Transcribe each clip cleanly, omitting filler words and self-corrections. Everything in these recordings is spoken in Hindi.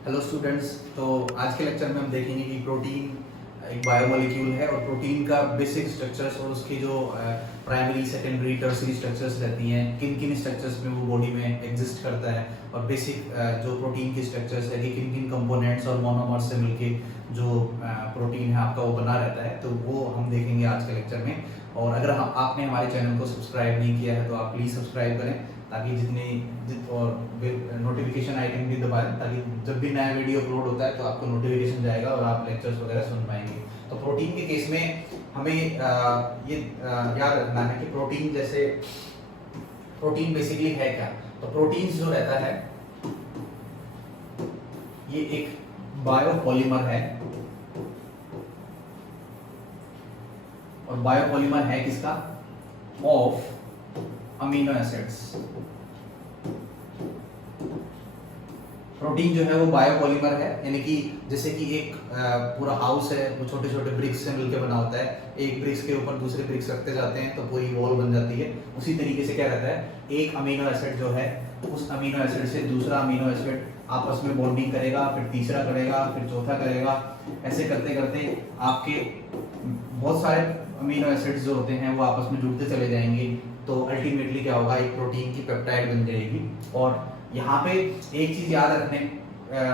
Hello students. तो आज के लेक्चर में हम देखेंगे कि प्रोटीन एक बायोमोलिक्यूल है और प्रोटीन का बेसिक स्ट्रक्चर्स और उसकी जो प्राइमरी सेकेंडरी टर्सरी स्ट्रक्चर्स रहती हैं, किन किन स्ट्रक्चर्स में वो बॉडी में एग्जिस्ट करता है, और बेसिक जो प्रोटीन की स्ट्रक्चर्स है कि किन किन कंपोनेंट्स और मोनोमर्स से मिलके जो प्रोटीन है आपका वो बना रहता है, तो वो हम देखेंगे आज के लेक्चर में। और अगर आपने हमारे चैनल को सब्सक्राइब नहीं किया है तो आप प्लीज़ सब्सक्राइब करें, ताकि और नोटिफिकेशन आइकन भी दबाएं, ताकि जब भी नया वीडियो अपलोड होता है तो आपको नोटिफिकेशन जाएगा और आप लेक्चर्स वगैरह सुन पाएंगे। तो प्रोटीन के केस में हमें ये याद रखना है कि प्रोटीन बेसिकली है क्या। तो प्रोटीन जो रहता है ये एक बायोपॉलीमर है, और बायोपॉलीमर है किसका? Of amino acids. प्रोटीन जो है वो बायोपॉलीमर है, यानी कि जैसे कि एक पूरा हाउस है, वो छोटे छोटे ब्रिक्स से मिलकर बना होता है। एक ब्रिक्स के ऊपर दूसरे ब्रिक्स रखते जाते हैं तो पूरी वॉल बन जाती है। उसी तरीके से क्या रहता है, एक अमीनो एसिड जो है उस अमीनो एसिड से दूसरा अमीनो एसिड आपस में बॉन्डिंग करेगा, फिर तीसरा करेगा, फिर चौथा करेगा। ऐसे करते करते आपके बहुत सारे अमीनो एसिड्स जो होते हैं वो आपस में जुड़ते चले जाएंगे। तो अल्टीमेटली क्या होगा, एक प्रोटीन की पेप्टाइड बन जाएगी। और यहाँ पे एक चीज याद रखने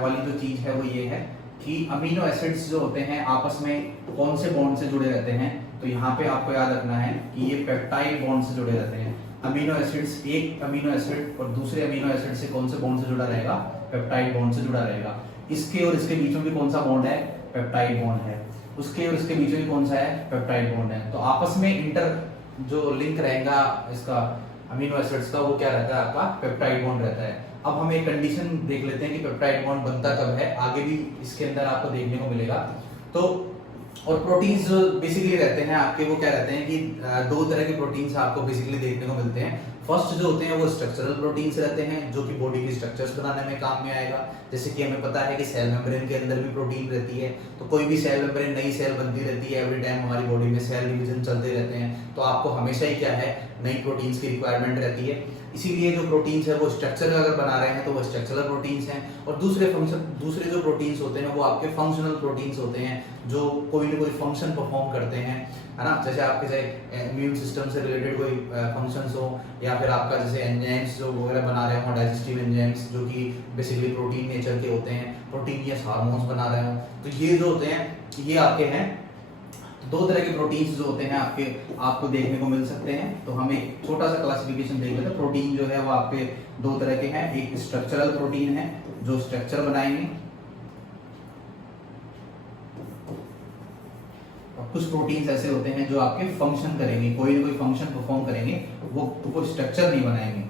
वाली जो चीज है वो ये है कि अमीनो एसिड्स जो होते हैं आपस में कौन से बॉन्ड से जुड़े रहते हैं। तो यहाँ पे आपको याद रखना है कि ये पेप्टाइड बॉन्ड से जुड़े रहते हैं। अमीनो एसिड्स, एक अमीनो एसिड और दूसरे अमीनो एसिड से कौन से बॉन्ड से जुड़ा रहेगा? पेप्टाइड बॉन्ड से जुड़ा रहेगा। इसके और इसके बीच में भी कौन सा बॉन्ड है? पेप्टाइड बॉन्ड है। उसके और इसके बीच में कौन सा है? पेप्टाइड बॉन्ड है। तो आपस में इंटर जो लिंक रहेगा इसका अमीनो एसिड्स का, वो क्या रहता है? आपका पेप्टाइड बॉन्ड रहता है। अब हम एक कंडीशन देख लेते हैं कि पेप्टाइड बॉन्ड बनता कब है, आगे भी इसके अंदर आपको देखने को मिलेगा। तो और प्रोटीन्स जो बेसिकली रहते हैं आपके, वो क्या रहते हैं कि दो तरह के प्रोटीन्स आपको बेसिकली देखने को मिलते हैं। फर्स्ट जो होते हैं वो स्ट्रक्चरल प्रोटीन्स रहते हैं, जो कि बॉडी की स्ट्रक्चर्स बनाने में काम में आएगा। जैसे कि हमें पता है कि सेल मेम्ब्रेन के अंदर भी प्रोटीन रहती है, तो कोई भी सेल मेम्ब्रेन नई सेल बनती रहती है। एवरी टाइम हमारी बॉडी में सेल डिवीजन चलते रहते हैं, तो आपको हमेशा ही क्या है, नई प्रोटीन्स की रिक्वायरमेंट रहती है। इसीलिए जो प्रोटीन्स है वो स्ट्रक्चर अगर बना रहे हैं तो वो स्ट्रक्चरल प्रोटीन्स हैं। और दूसरे जो प्रोटीन्स होते हैं वो आपके फंक्शनल प्रोटीन्स होते हैं, जो कोई ना कोई फंक्शन परफॉर्म करते हैं, है ना। जैसे आपके चाहे इम्यून सिस्टम से रिलेटेड कोई फंक्शंस हो, या फिर आपका जैसे एंजाइम्स जो वगैरह बना रहे हो, डाइजेस्टिव एंजाइम्स जो कि बेसिकली प्रोटीन नेचर के होते हैं, प्रोटीनियस हार्मोन्स बना रहे हो, तो ये जो होते हैं ये आपके हैं। दो तरह के प्रोटीन्स जो होते हैं आपको देखने को मिल सकते हैं। तो हम एक छोटा सा क्लासिफिकेशन देख लेते हैं। प्रोटीन जो है वो आपके दो तरह के हैं। एक स्ट्रक्चरल प्रोटीन है जो स्ट्रक्चर बनाएंगे, और कुछ प्रोटीन्स ऐसे होते हैं जो आपके फंक्शन करेंगे, कोई ना कोई फंक्शन परफॉर्म करेंगे, वो स्ट्रक्चर नहीं बनाएंगे।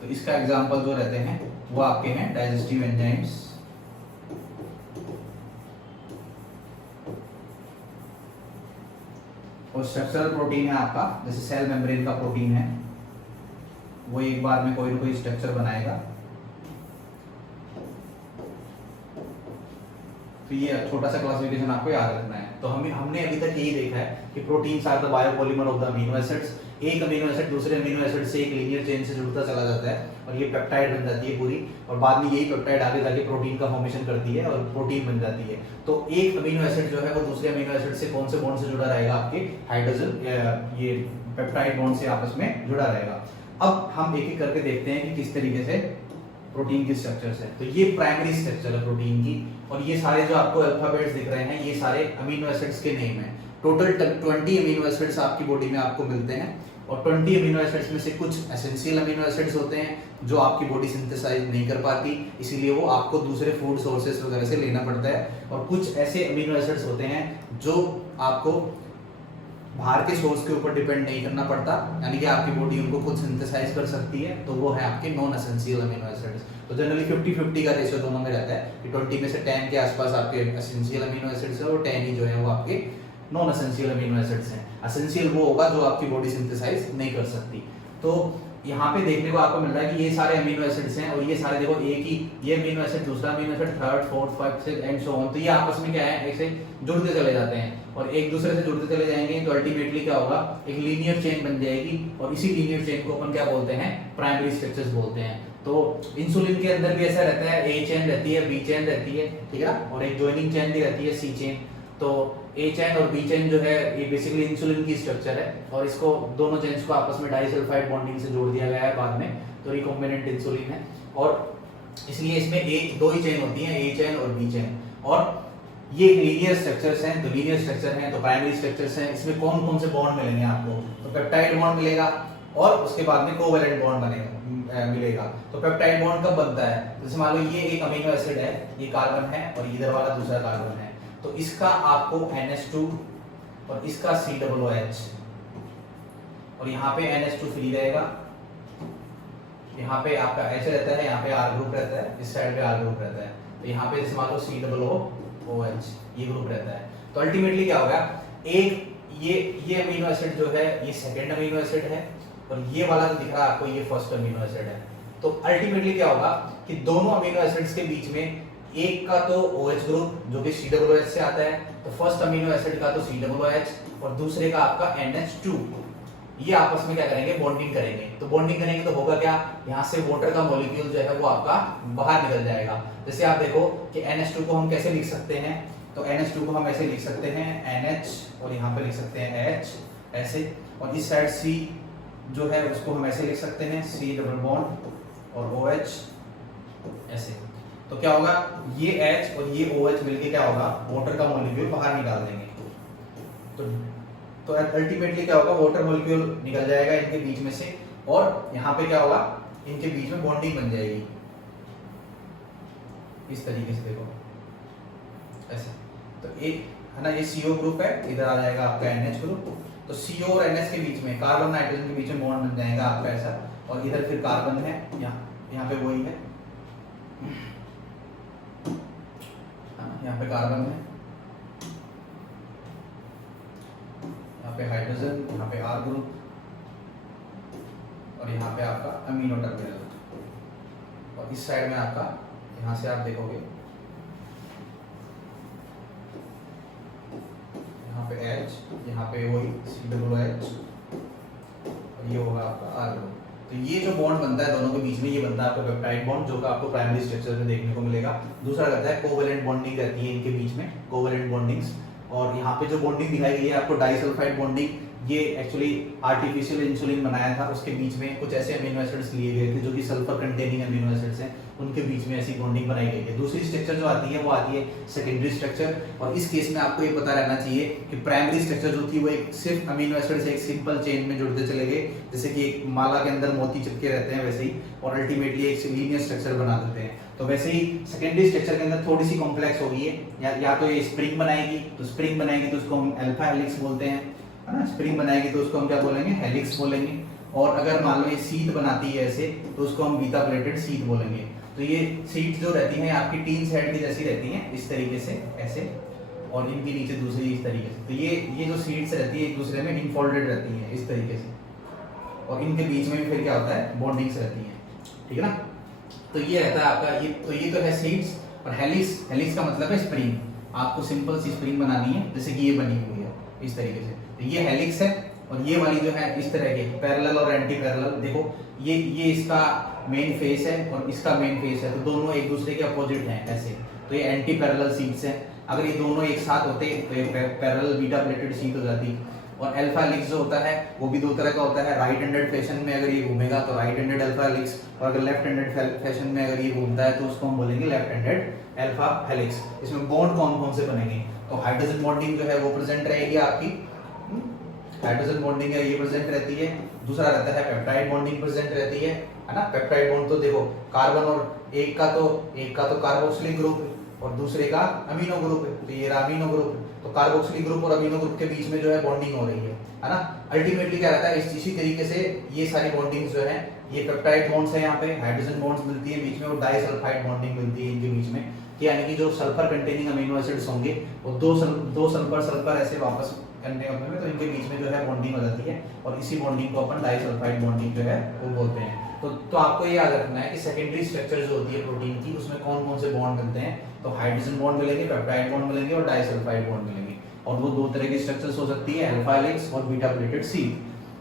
तो इसका एग्जांपल जो रहते हैं वो आपके हैं डाइजेस्टिव एंजाइम्स, और स्ट्रक्चरल प्रोटीन है आपका जैसे सेल मेम्ब्रेन का प्रोटीन है, वो एक बार में कोई ना कोई स्ट्रक्चर बनाएगा। तो ये छोटा सा क्लासिफिकेशन आपको याद रखना है। तो हमने अभी तक यही देखा है कि proteins are the biopolymer of the amino acids. एक अमीनो एसिड दूसरे अमीनो एसिड से एक लीनियर चेन से जुड़ता चला जाता है और ये पेप्टाइड बन जाती है पूरी, और बाद में यही पेप्टाइड आगे जाके प्रोटीन का फॉर्मेशन करती है और प्रोटीन बन जाती है। तो एक अमीनो एसिड जो है वो दूसरे अमीनो एसिड से कौन से बॉन्ड से जुड़ा रहेगा? आपके हाइड्रोजन ये पेप्टाइड बॉन्ड से आपस में जुड़ा रहेगा। अब हम एक एक करके देखते हैं कि किस तरीके से प्रोटीन की स्ट्रक्चर्स है। तो ये प्राइमरी स्ट्रक्चर है प्रोटीन की, और ये सारे जो आपको अल्फाबेट्स दिख रहे हैं ये सारे अमीनो एसिड्स के नेम हैं। टोटल 20 अमीनो एसिड्स आपकी बॉडी में आपको मिलते हैं, और 20 अमीनो एसिड्स में से कुछ एसेंशियल अमीनो एसिड्स होते हैं जो आपकी बॉडी सिंथेसाइज नहीं कर पाती, इसीलिए वो आपको दूसरे फूड सोर्सेस वगैरह से लेना पड़ता है। और कुछ ऐसे अमीनो एसिड्स होते हैं जो आपको बाहर के सोर्स के ऊपर डिपेंड नहीं करना पड़ता, यानी कि आपकी बॉडी उनको खुद सिंथेसाइज कर सकती है, तो वो है आपके नॉन एसेंशियल अमीनो एसिड्स। तो जनरली 50-50 का रेशियो दोनों में रहता है कि 20 में से 10 के आसपास आपके एसेंशियल अमीनो एसिड्स है, और 10 ही जो है वो आपके नॉन एसेंशियल अमीनो एसिड्स हैं। एसेंशियल वो होगा जो आपकी बॉडी सिंथेसाइज नहीं कर सकती। तो यहाँ पे देखने को आपको मिल रहा है कि ये सारे अमीनो एसिड्स हैं, और ये सारे देखो एक ही, ये अमीनो एसिड दूसरा amino acid, third fourth fifth sixth and so on. तो ये आपस में क्या है, ऐसे जुड़ते चले जाते हैं, और एक दूसरे से जुड़ते चले जाएंगे तो अल्टीमेटली क्या होगा, एक लीनियर चेन बन जाएगी। और इसी लीनियर चेन को अपन क्या बोलते हैं? प्राइमरी स्ट्रक्चर्स बोलते हैं। तो इंसुलिन के अंदर भी ऐसा रहता है, ए चेन रहती है, बी चेन रहती है, ठीक है ना, और एक ज्वाइनिंग चेन भी रहती है, सी चेन। तो ए चेन और बी चेन जो है ये बेसिकली इंसुलिन की स्ट्रक्चर है, और इसको दोनों चेन्स को आपस में डाइसल्फाइड बॉन्डिंग से जोड़ दिया गया है बाद में, तो रिकॉम्बिनेंट इंसुलिन है। और इसलिए इसमें एक दो ही चेन होती हैं, ए चेन और बी चेन। और ये लीनियर स्ट्रक्चर्स हैं, तो लीनियर स्ट्रक्चर हैं तो प्राइमरी स्ट्रक्चर्स हैं। इसमें कौन कौन से बॉन्ड मिलेंगे आपको, तो पेप्टाइड बॉन्ड मिलेगा और उसके बाद में कोवैलेंट बॉन्ड मिलेगा। तो पेप्टाइड बॉन्ड कब बनता है, जैसे मान लो ये एक अमीनो एसिड है, ये कार्बन है और इधर वाला दूसरा कार्बन है, तो इसका आपको NH2 और इसका COOH, और यहाँ पे NH2 फ्री रहेगा, यहाँ पे आपका H रहता है, यहाँ पे R ग्रुप रहता है, इस साइड पे R ग्रुप रहता है, तो यहाँ पे जैसे मान लो COOH ये ग्रुप रहता है। तो अल्टीमेटली क्या होगा, एक ये अमीनो एसिड जो है ये सेकंड अमीनो एसिड है, और ये वाला जो दिख रहा है आपको ये फर्स्ट अमीनो एसिड है। तो अल्टीमेटली क्या होगा कि दोनों अमीनो एसिड्स के बीच में एक का तो OH ग्रुप जो कि COOH से आता है, तो फर्स्ट अमीनो एसिड का तो COOH और दूसरे का आपका NH2, ये आपस में क्या करेंगे, बॉन्डिंग करेंगे। तो बॉन्डिंग करेंगे तो होगा क्या, यहाँ से वाटर का मॉलिक्यूल जो है वो आपका बाहर निकल जाएगा। जैसे आप देखो कि NH2 को हम कैसे लिख सकते हैं, तो NH2 को हम ऐसे लिख सकते हैं NH, और यहाँ पे लिख सकते हैं H ऐसे, और इस साइड C जो है उसको हम ऐसे लिख सकते हैं C डबल बॉन्ड और OH ऐसे। तो क्या होगा, ये H और ये OH मिलके क्या होगा, वाटर का मॉलिक्यूल बाहर निकाल देंगे। तो अल्टीमेटली क्या होगा, वाटर मॉलिक्यूल निकल जाएगा इनके बीच में से, और यहाँ पे क्या होगा, इनके बीच में बॉन्डिंग बन जाएगी इस तरीके से, देखो ऐसे। तो एक है ना, ये CO ग्रुप है, इधर आ जाएगा आपका NH ग्रुप, तो CO और NH के बीच में कार्बन नाइट्रोजन के बीच में बॉन्ड बन जाएगा आपका ऐसा, और इधर फिर कार्बन है, यहाँ पे वही है, यहाँ पे कार्बन है, यहाँ पे हाइड्रोजन, यहाँ पे R ग्रुप, और यहाँ पे आपका अमीनो टर्मिनल, और इस साइड में आपका, यहाँ से आप देखोगे यहाँ पे H, यहाँ पे वही COOH, और ये होगा आपका R ग्रुप। तो ये जो बॉन्ड बनता है दोनों के बीच में, ये बनता है आपका पेप्टाइड बॉन्ड, जो कि आपको प्राइमरी स्ट्रक्चर में देखने को मिलेगा। दूसरा रहता है कोवैलेंट बॉन्डिंग रहती है इनके बीच में, कोवैलेंट बॉन्डिंग्स। और यहाँ पे जो बॉन्डिंग दिखाई गई है आपको डाइसल्फाइड बॉन्डिंग, ये एक्चुअली आर्टिफिशियल इंसुलिन बनाया था, उसके बीच में कुछ ऐसे अमीनो एसिड्स लिए गए थे जो कि सल्फर कंटेनिंग अमीनो एसिड्स हैं, उनके बीच में ऐसी बॉन्डिंग बनाई गई है। दूसरी स्ट्रक्चर जो आती है वो आती है सेकेंडरी स्ट्रक्चर, और इस केस में आपको ये पता रहना चाहिए कि प्राइमरी स्ट्रक्चर जो थी वो एक सिर्फ अमीनो एसिड से एक सिंपल चेन में जुड़ते चले गए, जैसे कि एक माला के अंदर मोती चिपके रहते हैं वैसे ही, और अल्टीमेटली एक लीनियर स्ट्रक्चर बना देते हैं। तो वैसे ही सेकेंडरी स्ट्रक्चर के अंदर थोड़ी सी कॉम्प्लेक्स होगी है, या तो ये स्प्रिंग बनाएगी, तो स्प्रिंग बनाएगी तो उसको हम अल्फा हेलिक्स बोलते हैं, है ना, स्प्रिंग बनाएगी तो उसको हम क्या बोलेंगे, हेलिक्स बोलेंगे। और अगर मान लो ये सीट बनाती है ऐसे, तो उसको हम बीटा प्लेटेड सीट बोलेंगे। तो ये सीट जो रहती हैं आपकी टीन सेट की जैसी रहती हैं, इस तरीके से ऐसे, और इनके नीचे दूसरी इस तरीके से। तो ये जो सीट्स रहती है एक दूसरे में इनफोल्डेड रहती हैं इस तरीके से, और इनके बीच में भी फिर क्या होता है, बॉन्डिंग्स रहती हैं, ठीक है ना। तो ये रहता है आपका ये तो है सीट्स। और हेलिक्स का मतलब है स्प्रिंग। आपको सिंपल सी स्प्रिंग बनानी है, जैसे कि ये बनी हुई है इस तरीके से, तो ये हेलिक्स है। और ये वाली जो है इस तरह के पैरेलल और एंटी पैरेलल, देखो ये इसका मेन फेस है और इसका मेन फेस है, तो दोनों एक दूसरे के अपोजिट हैं ऐसे, तो ये एंटी पैरेलल सीट्स हैं। अगर ये दोनों एक साथ होते तो ये पैरेलल बीटा प्लेटेड सीट हो जाती। और अल्फा हेलिक्स जो होता है वो भी दो तरह का होता है, राइट हैंडेड फैशन में अगर ये घूमेगा तो राइट हैंडेड अल्फा हेलिक्स, और अगर लेफ्ट हैंडेड फैशन में अगर ये घूमता है तो उसको हम बोलेंगे लेफ्ट हैंडेड अल्फा हेलिक्स। इसमें बॉन्ड कौन कौन से बनेंगे, तो हाइड्रोजन बॉन्डिंग जो है वो प्रेजेंट रहेगी आपकी, हाइड्रोजन बॉन्डिंग है ये प्रेजेंट रहती है। दूसरा रहता है पेप्टाइड बॉन्डिंग प्रेजेंट रहती है ना। पेप्टाइड बॉन्ड तो देखो कार्बन और एक का तो कार्बोक्सिलिक ग्रुप और दूसरे का अमीनो ग्रुप है, तो ये अमीनो ग्रुप, तो कार्बोक्सिलिक ग्रुप और अमीनो ग्रुप के बीच में जो है बॉन्डिंग हो रही है ना। अल्टीमेटली क्या रहता है, इसी तरीके से ये सारी बॉन्डिंग्स जो है, ये पेप्टाइड बॉन्ड्स है, यहाँ पे हाइड्रोजन बॉन्ड्स मिलती है बीच में, और डाइसल्फाइड बॉन्डिंग मिलती है इनके बीच में, कि यानी कि जो सल्फर कंटेनिंग अमीनो एसिड्स होंगे वो दो सल्फर ऐसे वापस करने में, तो इनके बीच में जो है बॉन्डिंग हो जाती है, और इसी बॉन्डिंग को अपन डाइसल्फाइड बॉन्डिंग जो है वो बोलते हैं। तो आपको ये याद रखना है कि सेकेंडरी स्ट्रक्चर जो होती है प्रोटीन की, उसमें कौन कौन से बॉन्ड मिलते हैं, तो हाइड्रोजन बॉन्ड मिलेंगे, पेप्टाइड बॉन्ड मिलेंगे और डाइसल्फाइड बॉन्ड मिलेंगे। और वो दो तरह की स्ट्रक्चर्स हो सकती है, अल्फा हेलिक्स और बीटा प्लेटेड सी।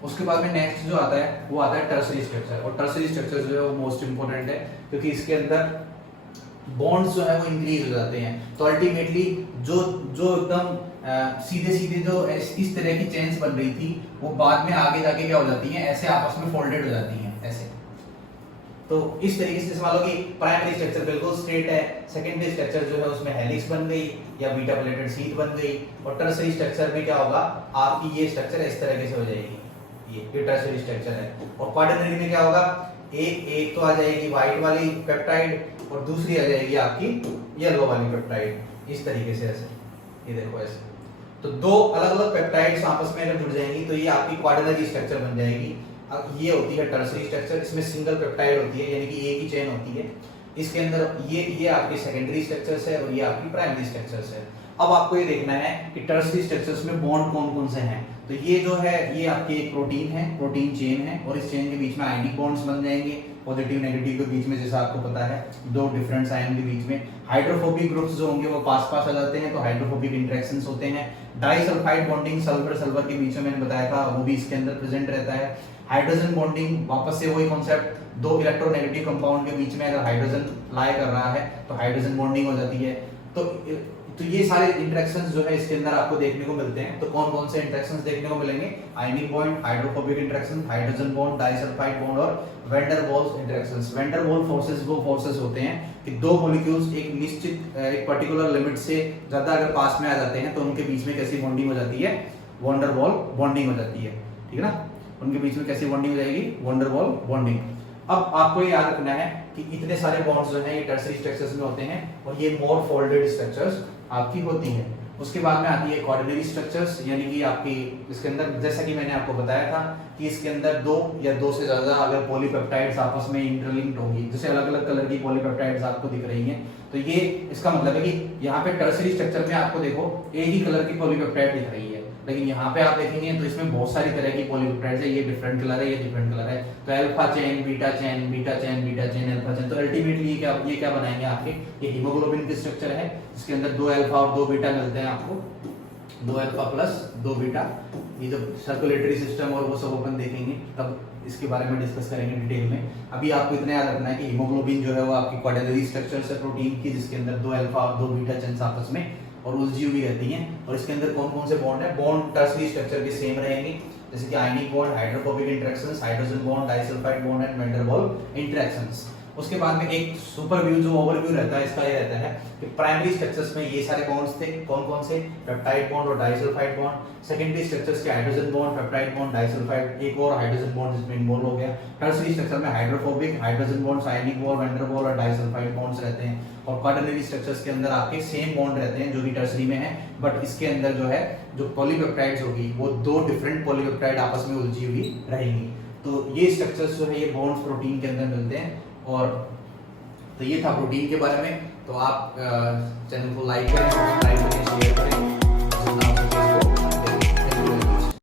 उसके बाद में नेक्स्ट जो आता है वो आता है टर्सरी स्ट्रक्चर, और टर्सरी स्ट्रक्चर जो है वो मोस्ट इंपोर्टेंट है, क्योंकि इसके अंदर बॉन्ड्स जो है वो इंक्रीज हो जाते हैं। तो अल्टीमेटली जो जो एकदम सीधे सीधे जो इस तरह की चेन्स बन रही थी वो बाद में आगे जाके क्या हो जाती हैं, ऐसे आपस में फोल्डेड हो जाती हैं ऐसे। तो इस तरीके से मान लो कि प्राइमरी स्ट्रक्चर बिल्कुल स्ट्रेट है, सेकेंडरी स्ट्रक्चर जो है उसमें हेलिक्स बन गई या बीटा प्लेटेड शीट बन गई, और टर्सरी स्ट्रक्चर में क्या होगा, आपकी ये स्ट्रक्चर इस तरीके से हो जाएगी, ये टर्सरी स्ट्रक्चर है। और क्वाaternary में क्या होगा, एक तो आ जाएगी व्हाइट वाली पेप्टाइड और दूसरी आ जाएगी आपकी येलो वाली पेप्टाइड, इस तरीके से ऐसे, ये देखो ऐसे। तो दो अलग अलग पेप्टाइड्स आपस में अगर जुड़ जाएंगी तो ये आपकी क्वाaternary स्ट्रक्चर बन जाएगी। अब ये होती है टर्सरी स्ट्रक्चर, इसमें सिंगल पेप्टाइड होती है, यानी कि एक ही चेन होती है। इसके अंदर ये आपकी सेकेंडरी स्ट्रक्चर्स है और ये आपकी प्राइमरी स्ट्रक्चर्स है। अब आपको ये देखना है कि टर्सरी स्ट्रक्चर्स में बॉन्ड कौन कौन से हैं। तो ये जो है ये आपकी एक प्रोटीन है, प्रोटीन चेन है, और इस चेन के बीच में आयनिक बॉन्ड्स बन जाएंगे, पॉजिटिव नेगेटिव के बीच में, जैसा आपको पता है दो डिफरेंट आयन के बीच में। हाइड्रोफोबिक ग्रुप्स जो होंगे वो पास पास आ जाते हैं, तो हाइड्रोफोबिक इंटरेक्शंस होते हैं। डाइसल्फाइड बॉन्डिंग सल्फर सल्फर के बीच में मैंने बताया था, वो भी इसके अंदर प्रेजेंट रहता है। हाइड्रोजन बॉन्डिंग, वापस से वही कॉन्सेप्ट, दो इलेक्ट्रोनेगेटिव कंपाउंड के बीच में अगर हाइड्रोजन लाई कर रहा है तो हाइड्रोजन बॉन्डिंग हो जाती है। तो ये सारे इंटरेक्शंस जो है इसके अंदर आपको देखने को मिलते हैं। तो कौन कौन से इंटरेक्शंस देखने को मिलेंगे, ionic bond, hydrophobic interaction, hydrogen bond, disulphide bond और van Waals interactions. Van Waals forces वो फोर्सेस होते हैं कि दो मॉलिक्यूल्स एक निश्चित एक पर्टिकुलर लिमिट से ज्यादा अगर पास में आ जाते हैं तो उनके बीच में कैसी बॉन्डिंग हो जाती है, वैन डर वाल बॉन्डिंग हो जाती है, ठीक है ना। उनके बीच में कैसी बॉन्डिंग हो जाएगी, वैन डर वाल बॉन्डिंग। अब आपको ये याद रखना है कि इतने सारे बॉन्ड्स जो हैं ये टर्सरी स्ट्रक्चर्स में होते हैं और ये मोर फोल्डेड स्ट्रक्चर्स आपकी होती हैं। उसके बाद में आती है क्वाaternary स्ट्रक्चर्स, यानी कि आपकी इसके अंदर जैसा कि मैंने आपको बताया था कि इसके अंदर दो या दो से ज्यादा अगर पॉलीपेप्टाइड्स आपस में इंटरलिंक्ड होंगी, जैसे अलग अलग कलर की पॉलीपेप्टाइड्स आपको दिख रही हैं, तो ये इसका मतलब है कि यहाँ पे टर्सरी स्ट्रक्चर में आपको देखो एक ही कलर की पॉलीपेप्टाइड दिख रही है, लेकिन यहाँ पे आप देखेंगे तो इसमें बहुत सारी तरह की पॉलीपेप्टाइड्स है, ये डिफरेंट कलर है, ये डिफरेंट कलर है। तो alpha chain, beta chain, beta chain, beta chain, alpha chain. तो अल्टीमेटली ये क्या बनाएंगे आपके, ये हीमोग्लोबिन की स्ट्रक्चर है जिसके अंदर दो अल्फा और दो बीटा मिलते हैं आपको, दो अल्फा प्लस दो बीटा। ये जो सर्कुलेटरी सिस्टम और वो सब अपन देखेंगे तब इसके बारे में डिस्कस करेंगे डिटेल में। अभी आपको इतना याद रखना है कि हीमोग्लोबिन जो है वो आपकी क्वाaternary स्ट्रक्चर है प्रोटीन की, जिसके अंदर दो अल्फा और दो बीटा चेन्स आपस में और उलझी हुई रहती हैं। और इसके अंदर कौन कौन से बॉन्ड है, बॉन्ड टर्सरी स्ट्रक्चर के सेम रहेंगे, जैसे कि ionic bond, hydrophobic interactions, hydrogen bond, disulphide bond and van der Waals interactions. उसके बाद में एक सुपर व्यू जो ओवरव्यू रहता है इसका ये रहता है कि प्राइमरी स्ट्रक्चर्स में ये सारे बॉन्ड्स थे, कौन कौन से, पेप्टाइड बॉन्ड और डाइसल्फाइड बॉन्ड। सेकेंडरी स्ट्रक्चर्स के hydrogen bond, peptide bond, disulphide, एक और हाइड्रोजन बॉन्ड जिसमें इन्वॉल्व हो गया। टर्सरी स्ट्रक्चर में hydrophobic, hydrogen bonds, ionic bond, van der Waals और डाइसल्फाइड बॉन्ड्स रहते हैं। और क्वाaternary स्ट्रक्चर्स के अंदर आपके सेम बॉन्ड रहते हैं जो कि टर्सरी में है, बट इसके अंदर जो है जो पॉलीपेप्टाइड्स होगी वो दो डिफरेंट पॉलीपेप्टाइड आपस में उलझी हुई रहेंगी। तो ये स्ट्रक्चर्स जो है ये बॉन्ड्स प्रोटीन के अंदर मिलते हैं। और तो ये था प्रोटीन के बारे में। तो आप चैनल को लाइक करें, सब्सक्राइब करें, शेयर करें।